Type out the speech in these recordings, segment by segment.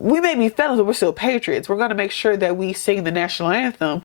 we may be felons, but we're still patriots. We're going to make sure that we sing the national anthem.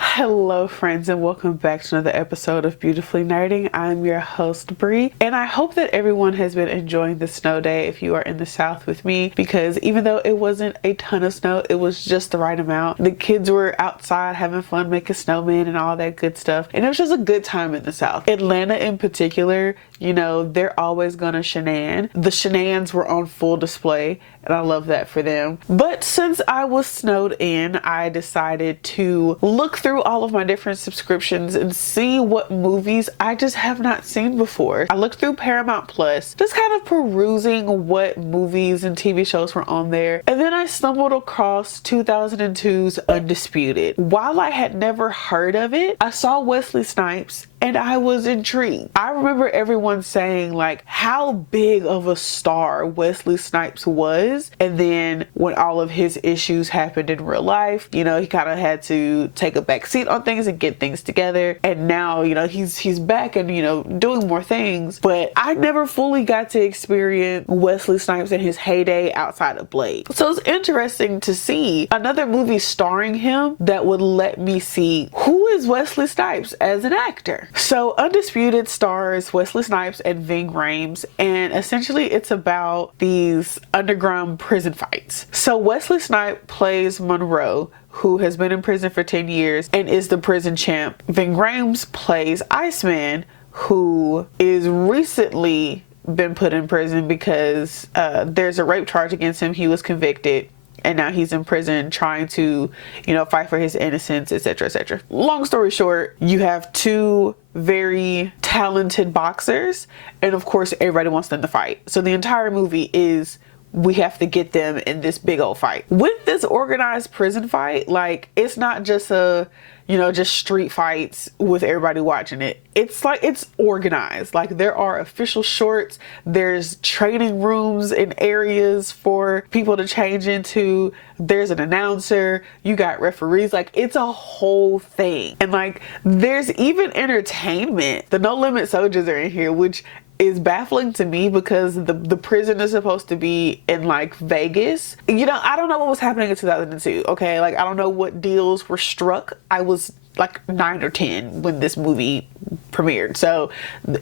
Hello friends, and welcome back to another episode of Beautifully Nerding. I'm your host Bri, and I hope that everyone has been enjoying the snow day if you are in the South with me, because even though it wasn't a ton of snow, it was just the right amount. The kids were outside having fun making snowmen and all that good stuff, and it was just a good time in the South. Atlanta in particular, you know, they're always gonna shenan. The shenanigans were on full display, and I love that for them. But since I was snowed in, I decided to look through all of my different subscriptions and see what movies I just have not seen before. I looked through Paramount Plus, just kind of perusing what movies and TV shows were on there, and then I stumbled across 2002's Undisputed. While I had never heard of it, I saw Wesley Snipes and I was intrigued. I remember everyone saying like how big of a star Wesley Snipes was, and then when all of his issues happened in real life, you know, he kind of had to take a back seat on things and get things together, and now, you know, he's back and, you know, doing more things. But I never fully got to experience Wesley Snipes in his heyday outside of Blade. So it's interesting to see another movie starring him that would let me see who is Wesley Snipes as an actor. So Undisputed stars Wesley Snipes and Ving Rhames, and essentially it's about these underground prison fights. So Wesley Snipes plays Monroe, who has been in prison for 10 years and is the prison champ. Ving Rhames plays Iceman, who is recently been put in prison because there's a rape charge against him. He was convicted, and now he's in prison trying to, you know, fight for his innocence, etc., etc. Long story short, you have two very talented boxers, and of course everybody wants them to fight. So the entire movie is we have to get them in this big old fight. With this organized prison fight, like, it's not just a, you know, just street fights with everybody watching it. It's like, it's organized. Like, there are official shorts, there's training rooms and areas for people to change into, there's an announcer, you got referees, like, it's a whole thing. And like, there's even entertainment. The No Limit Soldiers are in here, which is baffling to me because the prison is supposed to be in like Vegas. You know, I don't know what was happening in 2002, okay? Like, I don't know what deals were struck. I was like 9 or 10 when this movie premiered, so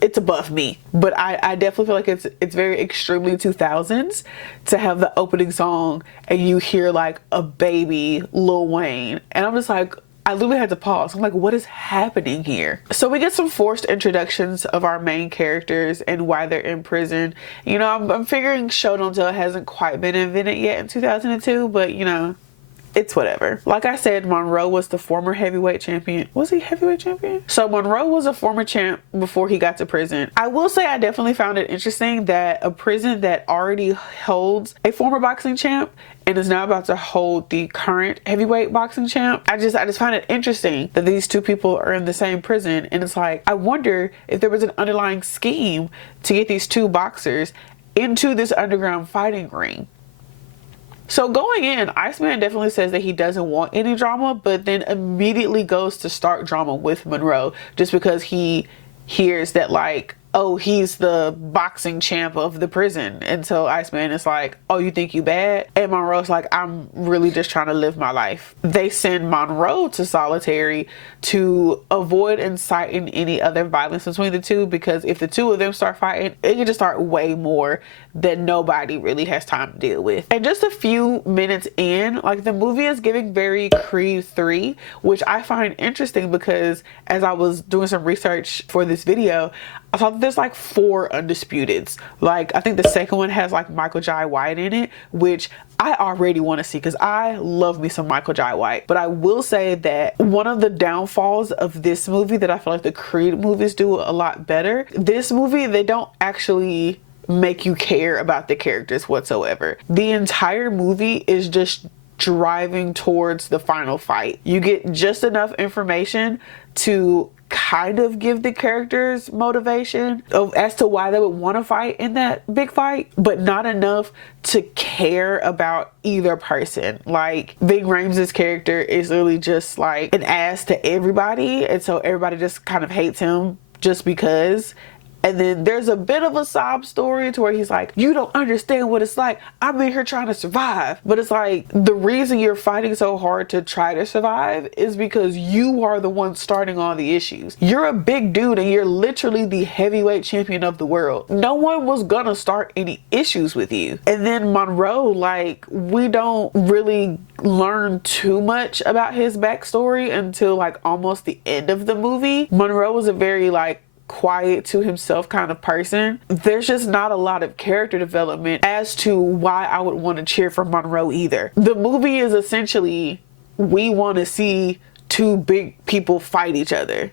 it's above me. But I definitely feel like it's very extremely 2000s to have the opening song and you hear like a baby Lil Wayne, and I'm just like, I literally had to pause. I'm like, what is happening here? So we get some forced introductions of our main characters and why they're in prison. You know, I'm figuring show don't tell hasn't quite been invented yet in 2002, but you know, it's whatever. Like I said, Monroe was the former heavyweight champion. Was he heavyweight champion? So Monroe was a former champ before he got to prison. I will say I definitely found it interesting that a prison that already holds a former boxing champ and is now about to hold the current heavyweight boxing champ. I just find it interesting that these two people are in the same prison, and it's like, I wonder if there was an underlying scheme to get these two boxers into this underground fighting ring. So going in, Iceman definitely says that he doesn't want any drama, but then immediately goes to start drama with Monroe just because he hears that, like, oh, he's the boxing champ of the prison. And so Iceman is like, oh, you think you bad? And Monroe's like, I'm really just trying to live my life. They send Monroe to solitary to avoid inciting any other violence between the two, because if the two of them start fighting, it can just start way more that nobody really has time to deal with. And just a few minutes in, like, the movie is giving very Creed 3, which I find interesting because as I was doing some research for this video, I saw that there's like 4 Undisputeds. Like, I think the second one has like Michael Jai White in it, which I already want to see because I love me some Michael Jai White. But I will say that one of the downfalls of this movie that I feel like the Creed movies do a lot better, this movie, they don't actually make you care about the characters whatsoever. The entire movie is just driving towards the final fight. You get just enough information to kind of give the characters motivation as to why they would want to fight in that big fight, but not enough to care about either person. Like, Ving Rhames' character is literally just like an ass to everybody, and so everybody just kind of hates him just because. And then there's a bit of a sob story to where he's like, you don't understand what it's like. I'm in here trying to survive. But it's like, the reason you're fighting so hard to try to survive is because you are the one starting all the issues. You're a big dude and you're literally the heavyweight champion of the world. No one was gonna start any issues with you. And then Monroe, like, we don't really learn too much about his backstory until like almost the end of the movie. Monroe was a very like quiet to himself kind of person. There's just not a lot of character development as to why I would want to cheer for Monroe either. The movie is essentially, we want to see two big people fight each other.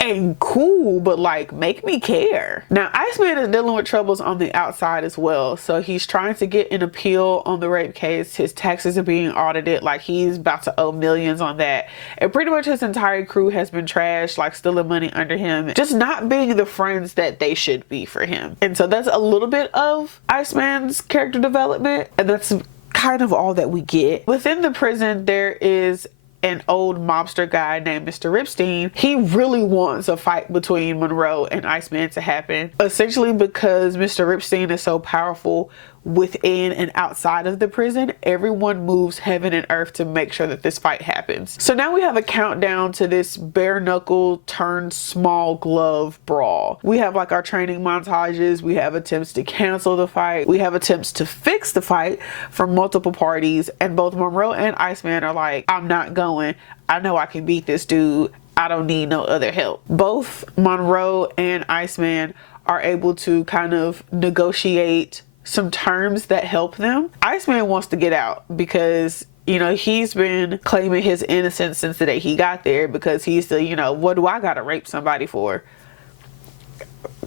And cool, but like, make me care. Now, Iceman is dealing with troubles on the outside as well. So he's trying to get an appeal on the rape case. His taxes are being audited. Like, he's about to owe millions on that. And pretty much his entire crew has been trashed, like stealing money under him, just not being the friends that they should be for him. And so that's a little bit of Iceman's character development. And that's kind of all that we get. Within the prison, there is an old mobster guy named Mr. Ripstein. He really wants a fight between Monroe and Iceman to happen, essentially because Mr. Ripstein is so powerful within and outside of the prison. Everyone moves heaven and earth to make sure that this fight happens. So now we have a countdown to this bare knuckle turned small glove brawl. We have like our training montages, we have attempts to cancel the fight, we have attempts to fix the fight from multiple parties, and both Monroe and Iceman are like, I'm not going. I know I can beat this dude. I don't need no other help. Both Monroe and Iceman are able to kind of negotiate some terms that help them. Iceman wants to get out because, you know, he's been claiming his innocence since the day he got there, because he's the, you know, what do I gotta rape somebody for?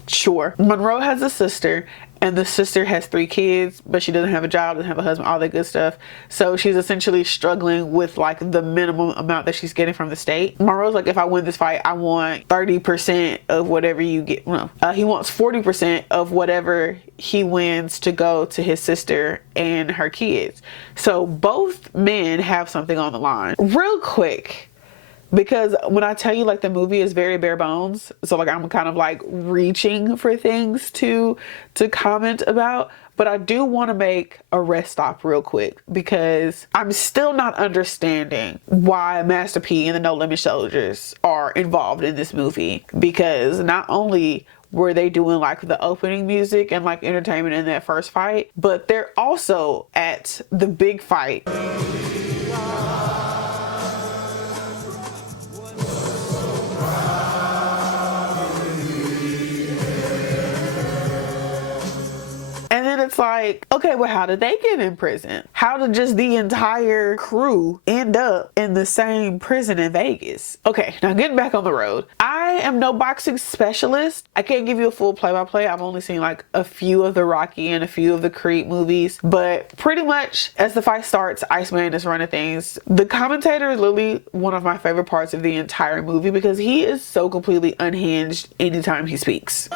Sure. Monroe has a sister, and the sister has 3 kids, but she doesn't have a job, doesn't have a husband, all that good stuff. So she's essentially struggling with like the minimum amount that she's getting from the state. Monroe's like, if I win this fight, I want 30% of whatever you get. No, he wants 40% of whatever he wins to go to his sister and her kids. So both men have something on the line. Real quick, because when I tell you like the movie is very bare bones, so like I'm kind of like reaching for things to comment about, but I do want to make a rest stop real quick, because I'm still not understanding why Master P and the No Limit Soldiers are involved in this movie. Because not only were they doing like the opening music and like entertainment in that first fight, but they're also at the big fight. And then it's like, okay, well, how did they get in prison? How did just the entire crew end up in the same prison in Vegas? Okay, now getting back on the road. I am no boxing specialist. I can't give you a full play-by-play. I've only seen like a few of the Rocky and a few of the Creed movies. But pretty much as the fight starts, Iceman is running things. The commentator is literally one of my favorite parts of the entire movie, because he is so completely unhinged anytime he speaks.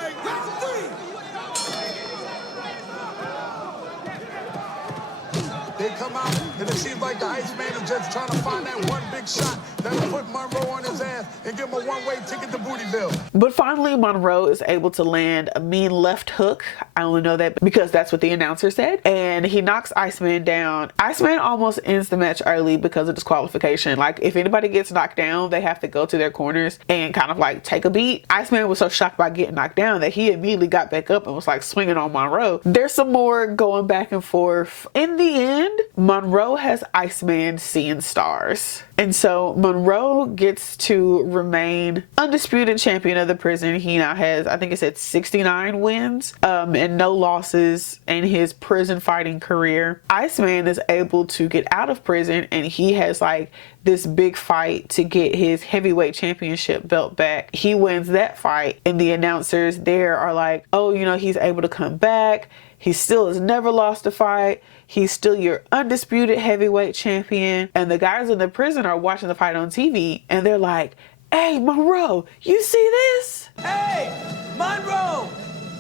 They come out, and it seems like the Iceman is just trying to find that one big shot that'll put Monroe on his ass and give him a one-way ticket to Bootyville. But finally, Monroe is able to land a mean left hook. I only know that because that's what the announcer said. And he knocks Iceman down. Iceman almost ends the match early because of disqualification. Like, if anybody gets knocked down, they have to go to their corners and kind of like take a beat. Iceman was so shocked by getting knocked down that he immediately got back up and was like swinging on Monroe. There's some more going back and forth. In the end, Monroe has Iceman seeing stars. And so Monroe gets to remain undisputed champion of the prison. He now has, I think it said 69 wins and no losses in his prison fighting career. Iceman is able to get out of prison, and he has like this big fight to get his heavyweight championship belt back. He wins that fight, and the announcers there are like, oh, you know, he's able to come back. He still has never lost a fight. He's still your undisputed heavyweight champion. And the guys in the prison are watching the fight on TV, and they're like, Hey, Monroe, you see this? Hey, Monroe!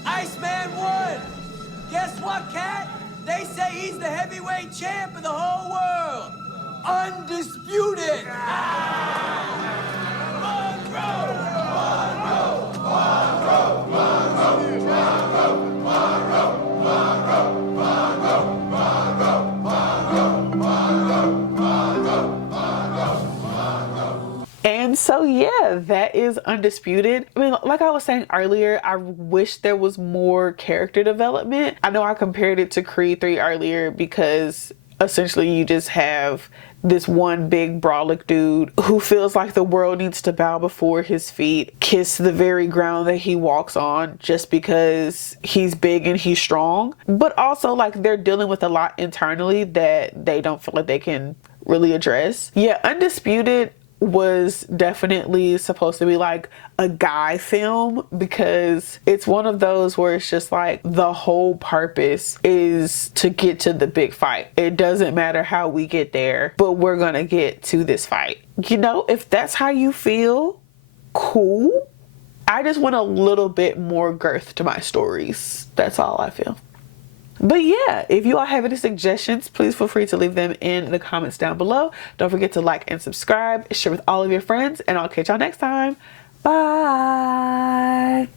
Iceman won! Guess what, cat? They say he's the heavyweight champ of the whole world! Undisputed! Monroe! Monroe! Monroe! Monroe! Monroe! Monroe! Monroe! Monroe! And so yeah, that is Undisputed. I mean, like I was saying earlier, I wish there was more character development. I know I compared it to Creed 3 earlier because essentially you just have this one big brolic dude who feels like the world needs to bow before his feet, kiss the very ground that he walks on just because he's big and he's strong. But also like they're dealing with a lot internally that they don't feel like they can really address. Yeah, Undisputed was definitely supposed to be like a guy film because it's one of those where it's just like the whole purpose is to get to the big fight. It doesn't matter how we get there, but we're gonna get to this fight. You know, if that's how you feel, cool. I just want a little bit more girth to my stories. That's all I feel. But yeah, if you all have any suggestions, please feel free to leave them in the comments down below. Don't forget to like and subscribe, share with all of your friends, and I'll catch y'all next time. Bye.